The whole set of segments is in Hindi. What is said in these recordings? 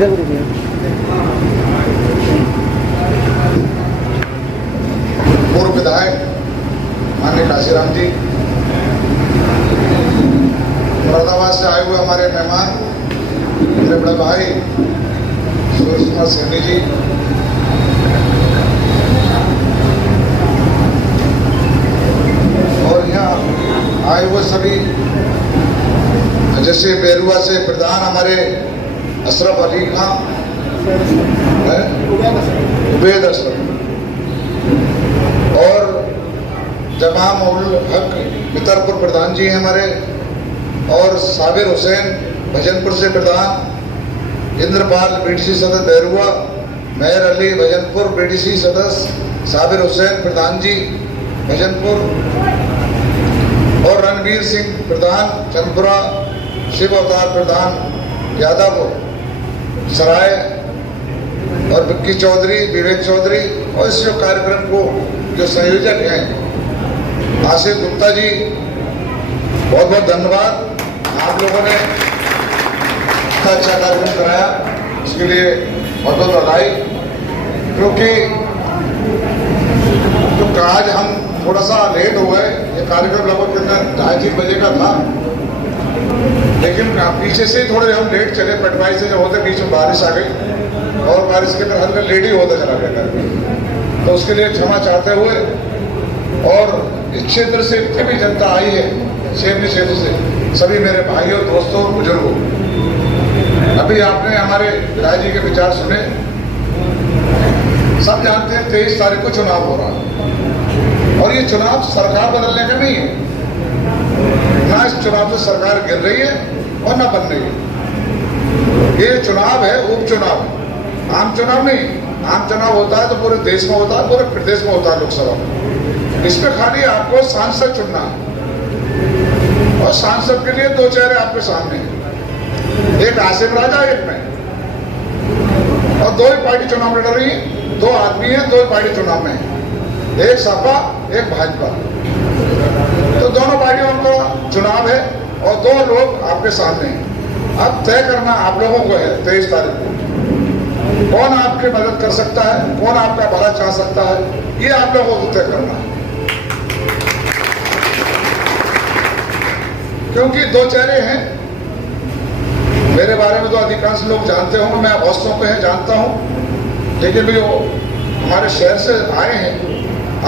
पूर्व विधायक माननीय काशीराम जी, मुरादाबाद से आए हुए हमारे मेहमान मेरे बड़े भाई सूरज कुमार सैनी जी, और यहाँ आए हुए सभी, जैसे बेरुआ से प्रधान हमारे अशरफ अली खां, उबैद अशरफ, और जमाम उल हक मितरपुर प्रधान जी हैं हमारे, और साबिर हुसैन भजनपुर से प्रधान, इंद्रपाल बीडीसी सदस्य बेरुआ, मेहर अली भजनपुर बीडीसी सदस्य, साबिर हुसैन प्रधान जी भजनपुर, और रणवीर सिंह प्रधान चंदपुरा, शिव अवतार प्रधान यादव सराय, और विक्की चौधरी, विवेक चौधरी, और इस कार्यक्रम को जो संयोजक हैं आसिफ गुप्ता जी, बहुत बहुत धन्यवाद। आप लोगों ने इतना अच्छा कार्यक्रम कराया, उसके लिए बहुत बहुत बधाई। क्योंकि तो आज हम थोड़ा सा लेट हो गए, ये कार्यक्रम लगभग कितना 2:30 बजे का था, लेकिन पीछे से थोड़े हम लेट चले, पटवाई से जो होते बीच में बारिश आ गई, और बारिश के अंदर हल्का लेट ही होता चला गया, तो उसके लिए क्षमा चाहते हुए, और इस क्षेत्र से जितनी भी जनता आई है, सेवनी क्षेत्र से, सभी मेरे भाइयों, दोस्तों, बुजुर्गों, अभी आपने हमारे विधायक जी के विचार सुने। सब जानते हैं 23 तारीख को चुनाव हो रहा है, और ये चुनाव सरकार बदलने का नहीं है, ना इस चुनाव से सरकार गिर रही है और ना बन रही है। ये चुनाव है, उपचुनाव, आम चुनाव नहीं। आम चुनाव होता है तो पूरे देश में होता है, पूरे प्रदेश में होता है, लोकसभा में। इसमें खाली आपको सांसद चुनना है, और सांसद के लिए 2 चेहरे आपके सामने हैं, एक आसिम राजा, एक मैं, और 2 ही पार्टी चुनाव लड़ रही है, 2 आदमी हैं, 2 ही पार्टी चुनाव में है, एक सपा एक भाजपा। तो दोनों पार्टियों का चुनाव है, और 2 लोग आपके सामने हैं। अब तय करना आप लोगों को है 23 तारीख को, कौन आपकी मदद कर सकता है, कौन आपका भला चाह सकता है, ये आप लोगों को तय करना है। क्योंकि 2 चेहरे हैं, मेरे बारे में तो अधिकांश लोग जानते होंगे, मैं हौसलों पे हैं जानता हूं, लेकिन भी वो हमारे शहर से आए हैं,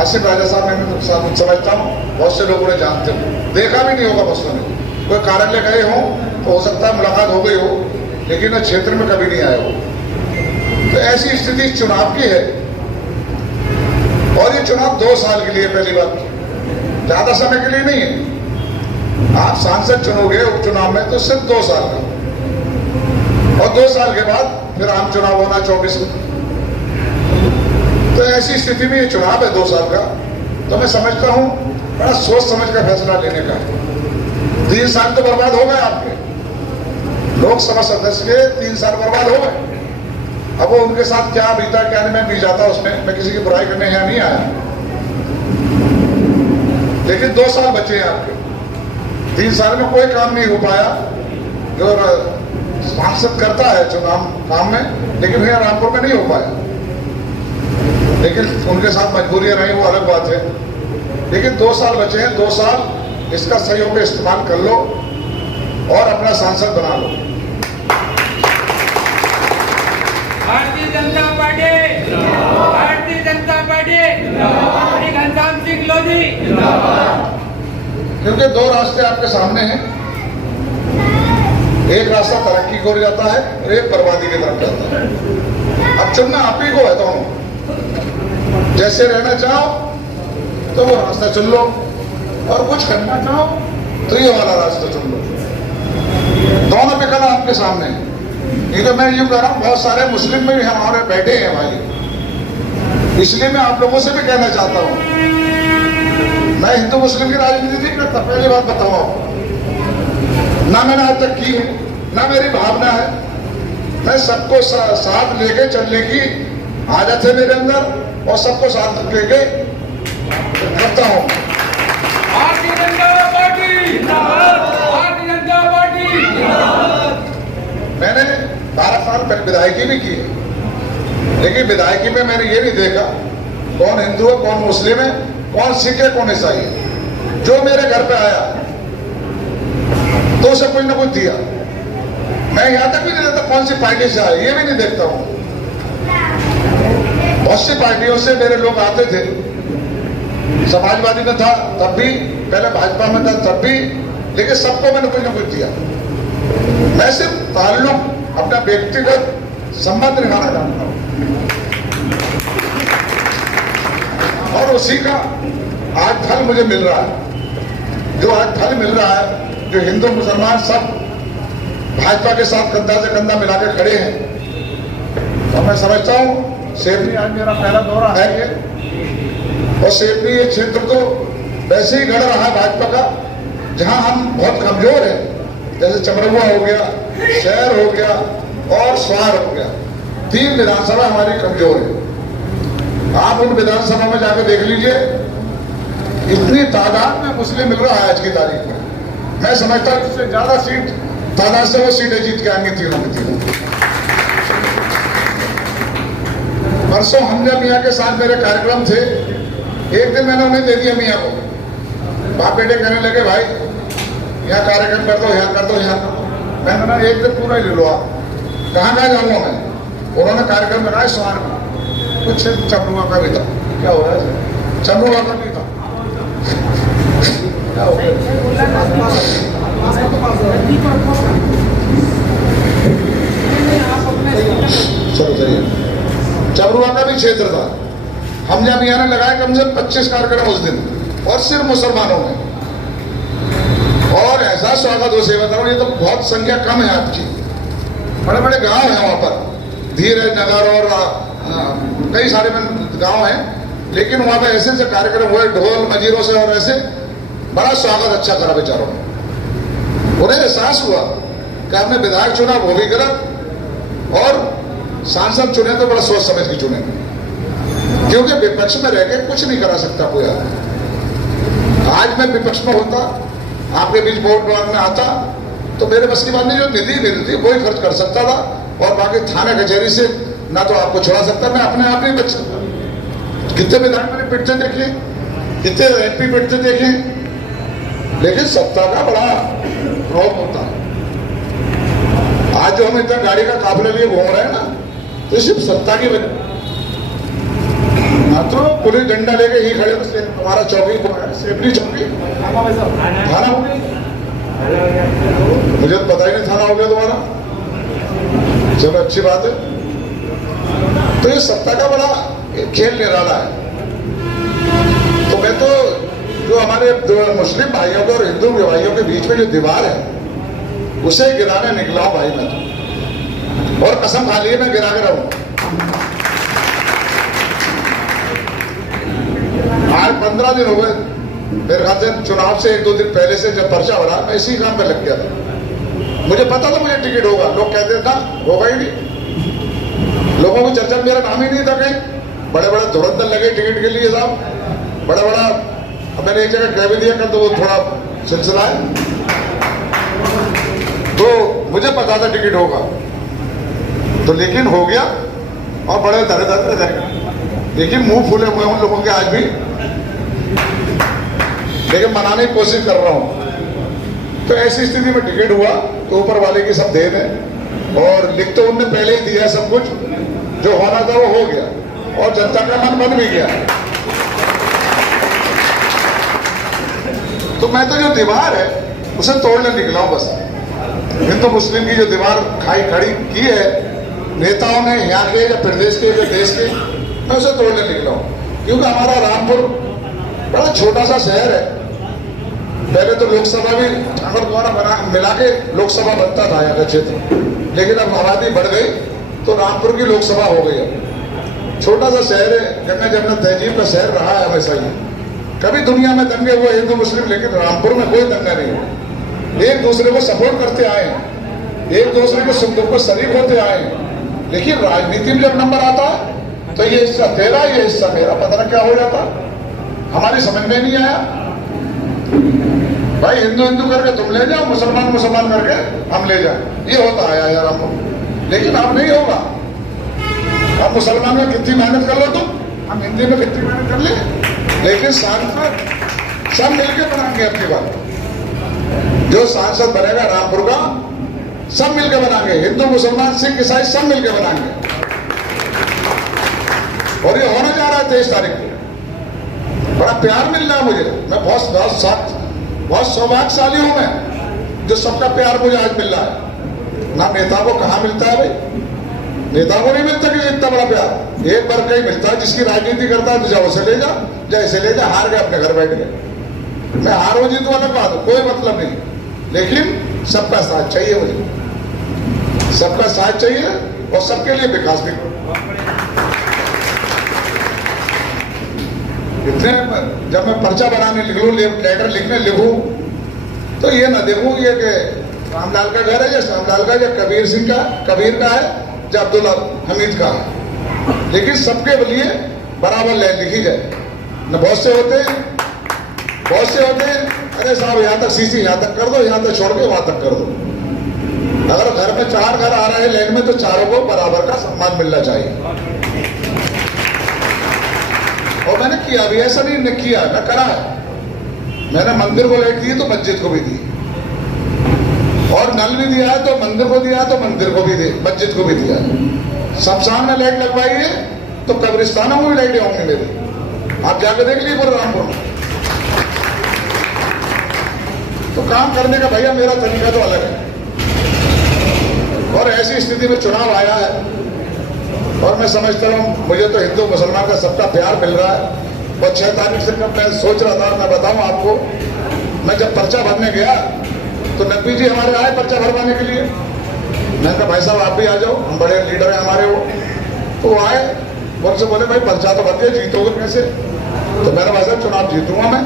आसिफ राजा साहब, मैं समझता हूँ बहुत से लोगों ने जानते हो, देखा भी नहीं होगा बसों ने, कोई कार्यालय गए हों तो हो सकता है मुलाकात हो गई हो, लेकिन क्षेत्र में कभी नहीं आए हो। तो ऐसी स्थिति चुनाव की है, और ये चुनाव 2 साल के लिए, पहली बात, ज्यादा समय के लिए नहीं है। आप सांसद चुनोगे उपचुनाव में तो सिर्फ 2 साल का, और 2 साल के बाद फिर आम चुनाव होना 24 में। तो ऐसी स्थिति में ये चुनाव है 2 साल का, तो मैं समझता हूं बड़ा सोच समझ कर फैसला लेने का है। 3 साल तो बर्बाद हो गए आपके, लोकसभा सदस्य के 3 साल बर्बाद हो गए। अब वो उनके साथ क्या बीता क्या नहीं, मैं भी जाता उसमें, मैं किसी की बुराई करने यहाँ नहीं आया, लेकिन 2 साल बचे हैं आपके। 3 साल में कोई काम नहीं हो पाया जो सांसद करता है चुनाव काम में, लेकिन भैया रामपुर में नहीं हो पाया, लेकिन उनके साथ मजबूरियां रही, वो अलग बात है। लेकिन 2 साल बचे हैं, 2 साल इसका सही होकर इस्तेमाल कर लो और अपना सांसद बना लो। Bharatiya Janata party, Bharatiya Janata party, Ghanshyam Singh Lodhi. क्योंकि 2 रास्ते आपके सामने हैं, एक रास्ता तरक्की की ओर जाता है और एक बर्बादी की तरफ जाता है। अब चुनना आप ही को है, दोनों जैसे रहना चाहो तो वो रास्ता चुन लो, और कुछ करना चाहो तो ये वाला रास्ता चुन लो। दोनों विकल्प आपके सामने हैं। ये तो मैं यूं कह रहा हूं, बहुत सारे मुस्लिम में भी हमारे बैठे हैं भाई, इसलिए मैं आप लोगों से भी कहना चाहता हूं, मैं हिंदू मुस्लिम की राजनीति नहीं करता, पहली बात बताऊं आपको, ना मैंने आज तक की है, ना मेरी भावना है। मैं सबको साथ लेके चलने की आदत है मेरे अंदर, और सबको साथ लेके करता हूं। Bharatiya Janata party, Bharatiya Janata party. मैंने 12 साल पहले विधायकी भी की है, लेकिन विधायकी में मैंने ये नहीं देखा कौन हिंदू है, कौन मुस्लिम है, कौन सिख है, कौन ईसाई है। जो मेरे घर पे आया तो उसे कोई ना कुछ दिया। मैं यहां तक भी नहीं देता कौन सी पार्टी से आया, ये भी नहीं देखता हूं। बहुत सी पार्टियों से मेरे लोग आते थे, समाजवादी में था तब भी, पहले भाजपा में था तब भी, लेकिन सबको मैंने कुछ ना कुछ दिया। मैं सिर्फ ताल्लुक, अपना व्यक्तिगत संबंध निभाना जानता हूं, और उसी का आज फल मुझे मिल रहा है। जो आज फल मिल रहा है, जो हिंदू मुसलमान सब भाजपा के साथ कंधा से कंधा मिला के खड़े हैं, और मैं समझता हूं सेवनी आज मेरा पहला दौरा है ये, और सेवनी ये क्षेत्र तो वैसे ही गढ़ रहा है भाजपा का, जहां हम बहुत कमजोर हैं, जैसे चमरवा हो गया, शहर हो गया और स्वार हो गया। 3 विधानसभा हमारी कमजोर है। आप उन विधानसभा में जाकर देख लीजिए, इतनी तादाद में मुस्लिम मिल रहा है आज की तारीख में। मैं समझता हूं इससे ज्यादा सीट तादाद से वो सीटें जीत के आएंगे तीनों में तीनों। परसों हमजा मियाँ के साथ मेरे कार्यक्रम थे, एक दिन मैंने उन्हें दे दिया मियाँ को। बाप बेटे कहने लगे भाई यहाँ कार्यक्रम कर दो, यहाँ कर दो, यहाँ कर दो। मैंने कहा एक दिन पूरा ही ले लो आप। कहाँ जाऊंगा मैं? उन्होंने कार्यक्रम बनाया स्वार में, कुछ चमरुआ का भी था। क्या हो रहा है? चमरुआ का भी था। क्या हो गया? चलो चलिए, चमरुआ का भी क्षेत्र था। हम जब यहाँ लगाए कम से कम 25 कार्यक्रम उस दिन, और सिर्फ मुसलमानों में, और ऐसा स्वागत हो सेवा करो। ये तो बहुत संख्या कम है आपकी, बड़े बड़े गांव हैं वहां पर, धीरज नगर और कई सारे गांव हैं, लेकिन वहां पर ऐसे ऐसे कार्यक्रम हुए ढोल मजीरों से, और ऐसे बड़ा स्वागत अच्छा करा बेचारों ने। उन्हें एहसास हुआ कि हमने विधायक चुना वो भी गलत, और सांसद चुने तो बड़ा सोच समझ के चुने, क्योंकि विपक्ष में रह के कुछ नहीं करा सकता कोई आदमी। आज मैं विपक्ष में होता, आपके बीच वोट मांगने आता, तो मेरे बस की बात नहीं, जो निधि मिलती वही खर्च कर सकता था, और बाकी थाना कचहरी से ना तो आपको छुड़ा सकता, मैं अपने आप नहीं बच सकता। कितने विधायक मैंने पिटते देखे, कितने एमपी पिटते देखे, लेकिन सत्ता का बड़ा रौब होता है। आज जो हम इतना गाड़ी का काफिला लिए घूम रहे हैं ना, तो सिर्फ सत्ता की वजह। ना तो पुलिस डंडा लेके ही खड़े, हमारा चौकी सेवनी चौकी थाना हो गया, मुझे तो पता ही नहीं थाना हो गया तुम्हारा। चलो अच्छी बात है। तो ये सत्ता का बड़ा खेल निराला है। तो मैं तो जो हमारे मुस्लिम भाइयों के और हिंदू भाइयों के बीच में जो दीवार है, उसे गिराने निकला हूं भाई मैं तो, और कसम खा ली मैं गिरा के रहूं। आज 15 दिन हो गए मेरे ख्याल से, चुनाव से 1-2 दिन पहले से जब पर्चा हो रहा, मैं इसी काम पे लग गया था। मुझे पता था मुझे टिकट होगा, लोग कहते था होगा ही नहीं, लोगों की चर्चा मेरा नाम ही नहीं था कहीं। बड़े बड़े धुरंधर लगे टिकट के लिए साहब, बड़ा बड़ा। अब मैंने एक जगह कह भी दिया कर, तो वो थोड़ा सिलसिला है, तो मुझे पता था टिकट होगा, तो लेकिन हो गया, और बड़े धरे धरे रहेगा। लेकिन मुंह फूले हुए उन लोगों के आज भी, लेकिन मनाने की कोशिश कर रहा हूं। तो ऐसी स्थिति में टिकट हुआ तो ऊपर वाले की सब देन है, और लिख तो उनने पहले ही दिया सब कुछ, जो होना था वो हो गया, और जनता का मन बन भी गया। तो मैं तो जो दीवार है उसे तोड़ने निकला हूं बस। हिंदू मुस्लिम की जो दीवार खाई खड़ी की है नेताओं ने, यहाँ के या प्रदेश के या देश के, मैं उसे तोड़ने निकला हूं। क्योंकि हमारा रामपुर बड़ा छोटा सा शहर है। पहले तो लोकसभा भी ठाकुर द्वारा मिला के लोकसभा बनता था यहाँ का क्षेत्र, लेकिन अब आबादी बढ़ गई तो रामपुर की लोकसभा हो गई। अब छोटा सा शहर है, गंगा जमुना तहजीब का शहर रहा है हमेशा ही। कभी दुनिया में दंगे हुए हिंदू मुस्लिम, लेकिन रामपुर में कोई दंगा नहीं हुआ। एक दूसरे को सपोर्ट करते आए, एक दूसरे के सुख दुख को शरीक होते आए। लेकिन राजनीति में जब नंबर आता तो ये हिस्सा तेरा, ये हिस्सा मेरा, पता ना क्या हो जाता, हमारी समझ में नहीं आया। भाई हिंदू हिंदू करके तुम ले जाओ, मुसलमान मुसलमान करके हम ले जाए, ये होता आया यार हमको। लेकिन अब नहीं होगा। अब मुसलमान में कितनी मेहनत कर लो तुम, हम हिंदी में कितनी मेहनत कर ले, लेकिन सांसद सब मिलकर बनाएंगे अपनी बात। जो सांसद बनेगा रामपुर का सब मिलकर बनाएंगे, हिंदू मुसलमान सिख ईसाई सब मिलकर बनाएंगे। और ये होने जा रहा है 23 तारीख को। बड़ा प्यार मिल रहा है मुझे, मैं बहुत सौभाग्यशाली हूं मैं, जो सबका प्यार मुझे आज मिल रहा है। ना नेता को कहाँ मिलता है भाई, नेता को नहीं मिलता कि इतना बड़ा प्यार, एक बार कहीं मिलता है जिसकी राजनीति करता है तो जाओ उसे ले जा, जैसे ले जा, हार गए अपने घर बैठ गए। मैं हारो जीतू अलग बात है, कोई मतलब नहीं, लेकिन सबका साथ चाहिए मुझे, सबका साथ चाहिए और सबके लिए विकास भी। इतने जब मैं पर्चा बनाने निकलूं, लेटर लिखने लिखूं, तो ये ना देखूं ये कि रामलाल का घर है या श्यामलाल का या कबीर सिंह का, कबीर का है या अब्दुल हमीद का है, लेकिन सबके लिए बराबर लाइन लिखी जाए। न बहुत से होते हैं अरे साहब यहाँ तक सीसी यहाँ तक कर दो, यहाँ तक छोड़ के वहां तक कर दो। अगर घर में 4 घर आ रहे हैं लाइन में तो चारों को बराबर का सम्मान मिलना चाहिए। और मैंने किया भी, ऐसा नहीं किया, मैं करा है। मैंने मंदिर को लाइट दी तो मस्जिद को भी दी, और नल भी दिया है तो मंदिर को दिया, तो मंदिर को भी दे, मस्जिद को भी दिया। शमशान में लाइट लगवाई है तो कब्रिस्तानों में भी लाइटें होंगी मेरी, आप जाकर देख लीजिए पूरे रामपुर में। तो काम करने का भैया मेरा तरीका तो अलग है। और ऐसी स्थिति में चुनाव आया है और मैं समझता हूँ मुझे तो हिंदू मुसलमान का सबका प्यार मिल रहा है। और 6 तारीख से मैं सोच रहा था, मैं बताऊं आपको, मैं जब पर्चा भरने गया तो नकवी जी हमारे आए पर्चा भरवाने के लिए। मैंने कहा भाई साहब आप भी आ जाओ, हम बड़े लीडर हैं हमारे वो। तो वो आए, उनसे बोले भाई पर्चा तो भर के जीतोगे कैसे? तो मैंने भाई साहब चुनाव जीतूंगा मैं।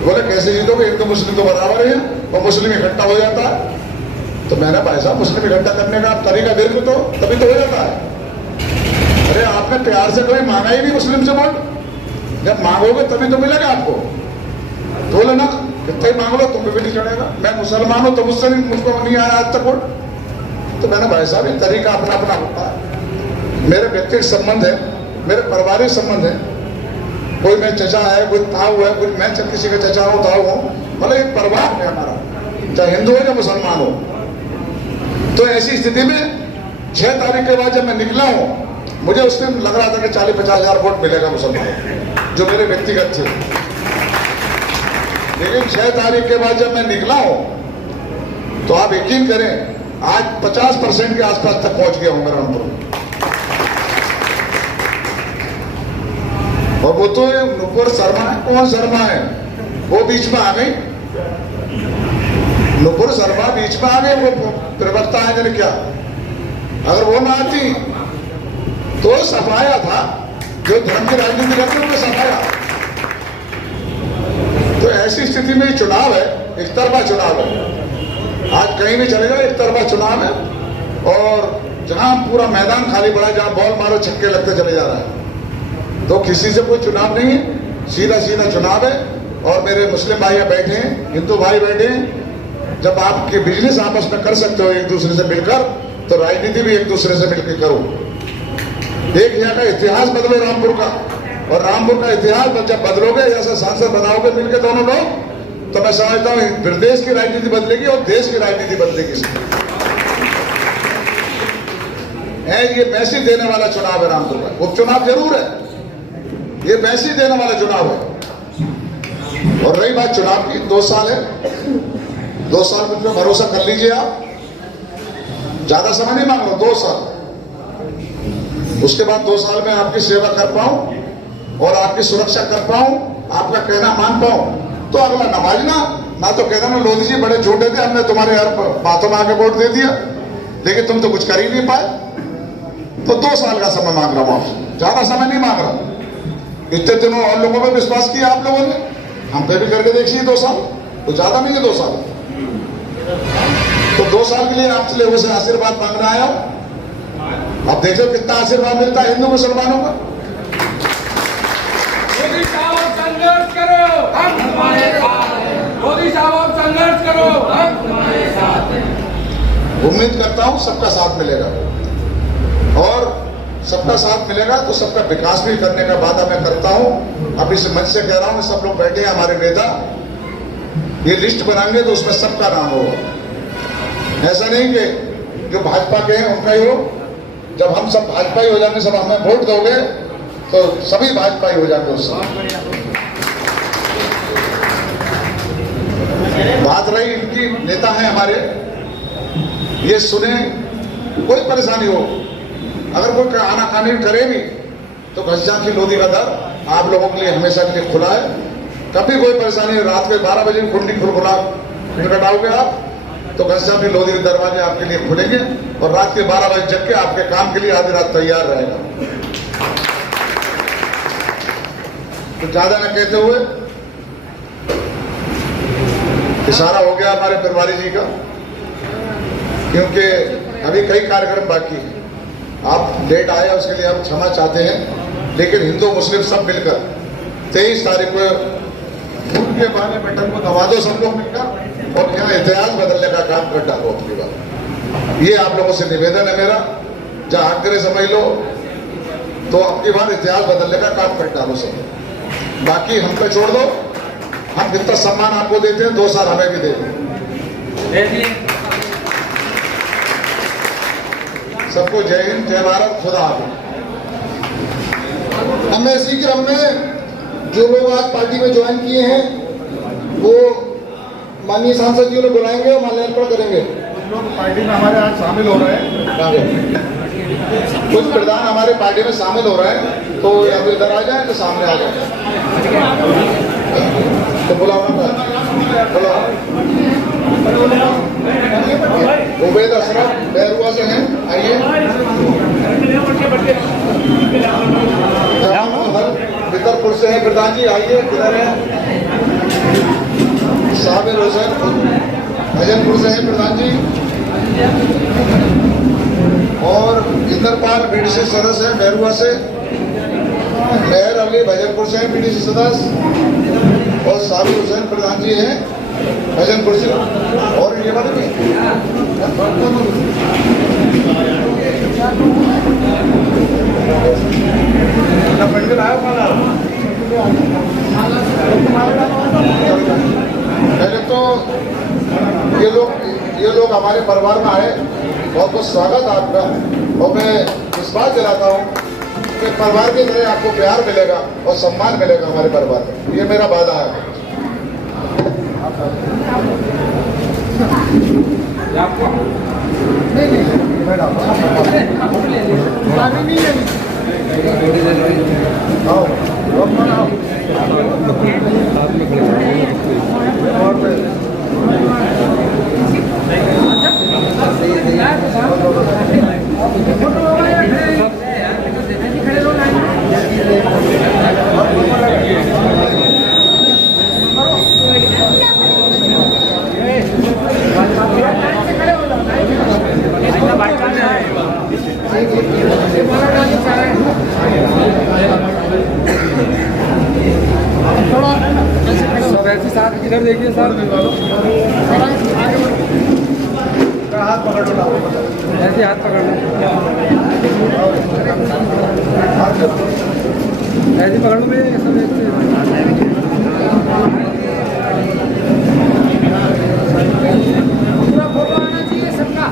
बोले कैसे जीतोगे, हिंदू मुस्लिम तो बराबर है और मुस्लिम इकट्ठा हो जाता है। तो मैंने भाई साहब मुस्लिम इकट्ठा करने का तरीका देखो तो तभी तो हो जाता है। अरे आपने प्यार से कभी मांगा ही नहीं मुस्लिम से वोट, जब मांगोगे तभी तो मिलेगा आपको। बोले ना कितना ही मांग लो तुम्हें भी नहीं चढ़ेगा, मैं मुसलमान हूं तो मुझसे नहीं, मुझको नहीं आया आज तक वोट। तो मैंने भाई साहब ये तरीका अपना अपना होता है। मेरे व्यक्तिगत संबंध है, मेरे पारिवारिक संबंध है, कोई मैं चचा है, कोई ताऊ है, कोई मैं किसी का चचा हूँ ताऊ हूँ, मतलब एक परिवार है हमारा, चाहे हिंदू हो या मुसलमान हो। तो ऐसी स्थिति में 6 तारीख के बाद जब मैं निकला हूँ, मुझे उस दिन लग रहा था कि 40-50 हजार वोट मिलेगा मुसलमानों, जो मेरे व्यक्तिगत थे। लेकिन 6 तारीख के बाद जब मैं निकला हूं तो आप यकीन करें आज 50% के आसपास तक पहुंच गया हूं रामपुर। और वो तो नुपुर शर्मा है, कौन शर्मा है, वो बीच में आ गई, नुपुर शर्मा बीच में आ गई, वो प्रवक्ता है मैंने क्या। अगर वो ना आती तो सफाया था, जो धर्म की राजनीति करते हैं वो सफाया। तो ऐसी स्थिति में चुनाव है, एक तरफा चुनाव है, आज कहीं भी चलेगा एक तरफा चुनाव है। और जहां पूरा मैदान खाली पड़ा, जहां बॉल मारो छक्के लगते चले जा रहा है, तो किसी से कोई चुनाव नहीं है, सीधा सीधा चुनाव है। और मेरे मुस्लिम भाई बैठे हैं, हिंदू भाई बैठे हैं, जब आपके बिजनेस आपस में कर सकते हो एक दूसरे से मिलकर, तो राजनीति भी एक दूसरे से मिलकर करो। एक यहाँ का इतिहास बदलो रामपुर का, और रामपुर का इतिहास जब बदलोगे, ऐसा सांसद बनाओगे मिलकर दोनों लोग, तो मैं समझता हूँ प्रदेश की राजनीति बदलेगी और देश की राजनीति बदलेगी। ये मैसेज देने वाला चुनाव है रामपुर का। उपचुनाव जरूर है, ये मैसेज देने वाला चुनाव है। और रही बात चुनाव की, 2 साल है, 2 साल मुझ पर भरोसा कर लीजिए आप, ज्यादा समय नहीं मांग लो, 2 साल। उसके बाद 2 साल में आपकी सेवा कर पाऊं और आपकी सुरक्षा कर पाऊं, आपका कहना मान पाऊं, तो अगला नमाजना ना तो कहना मैं लोधी जी बड़े छोटे थे, हमने तुम्हारे हर बातों में आके वोट दे दिया, लेकिन तुम तो कुछ कर ही नहीं पाए। तो 2 साल का समय मांग रहा हूं आपसे, ज्यादा समय नहीं मांग रहा। इतने दिनों और लोगों पर विश्वास किया आप लोगों ने, हम पे भी करके देखिए 2 साल, तो ज्यादा नहीं है 2 साल। तो 2 साल के लिए आपसे लोगों से आशीर्वाद मांगना आया हूं। अब देखो कितना आशीर्वाद मिलता है हिंदू मुसलमानों का। मोदी साहब संघर्ष करो, हम तुम्हारे साथ हैं। मोदी साहब संघर्ष करो, हम तुम्हारे साथ हैं। उम्मीद करता हूं सबका साथ मिलेगा। सबका साथ मिलेगा तो सबका विकास भी करने का वादा मैं करता हूं। अब इस मंच से कह रहा हूं, सब लोग बैठे हैं हमारे नेता, ये लिस्ट बनाएंगे तो उसमें सबका नाम होगा। ऐसा नहीं कि जो भाजपा के हैं उनका ही हो। जब हम सब भाजपा ही हो जाएंगे, सब हमें वोट दोगे तो सभी भाजपा ही हो जाएंगे। उससे बात रही इनकी, नेता है हमारे, ये सुने, कोई परेशानी हो, अगर कोई आनाकानी करे भी तो घनश्याम सिंह लोधी का दर आप लोगों के लिए हमेशा के लिए खुला है। कभी कोई परेशानी है, रात के 12 बजे कुंडी खटखटाओगे आप तो घनश्याम सिंह लोधी के दरवाजे आपके लिए खुलेंगे और रात के 12 बजे जग के आपके काम के लिए आधी रात तैयार रहेगा। तो ज्यादा न कहते हुए इशारा हो गया हमारे प्रभारी जी का, क्योंकि अभी कई कार्यक्रम बाकी हैं। आप लेट आए उसके लिए हम क्षमा चाहते हैं, लेकिन हिंदू मुस्लिम सब मिलकर 23 तारीख को फूल के बहाने बटन को दबा दो सब लोग मिलकर और यहाँ इतिहास बदलने का काम कर डालो अपनी बार। ये आप लोगों से निवेदन है मेरा, जहाँ आग्रह समझ लो तो अपनी बार इतिहास बदलने का काम कर डालो सब। बाकी हम पे छोड़ दो, हम कितना सम्मान आपको देते हैं, 2 साल हमें भी दे दो। सबको जय हिंद, जय भारत, खुदा हाफिज। अब मैं इसी क्रम में जो लोग आज पार्टी में ज्वाइन किए हैं वो माननीय सांसद जी ने बुलाएंगे और माल्यार्पण करेंगे। कुछ लोग पार्टी में हमारे आज शामिल हो रहे हैं, कुछ प्रधान हमारे पार्टी में शामिल हो रहे हैं, तो अब इधर आ जाए तो सामने आ जाए तो बुलाओ ना, बुलाओ। उबैद अशरफ बैरुआ से हैं, आइए। बितरपुर से हैं प्रधान जी, आइए, किधर हैं? साबिर हुसैन भजनपुर से हैं प्रधान जी, और इंद्रपाल बीडीसी सदस्य हैं बैरुआ से, मेहर अली भजनपुर से हैं बीडीसी सदस्य, और साबिर हुसैन प्रधान जी हैं भजनपुर से। और ये बात नहीं पहले तो ये लोग हमारे परिवार में आए, बहुत बहुत स्वागत आपका, और मैं विश्वास दिलाता हूँ कि परिवार की तरह आपको प्यार मिलेगा और सम्मान मिलेगा हमारे परिवार में, ये मेरा वादा है। इधर देखिए सर, हाथ पकड़ लो, ऐसे हाथ पकड़ लो, ऐसे पकड़ लो मेरे सब। पूरा फोटो आना चाहिए सबका।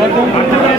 Welcome.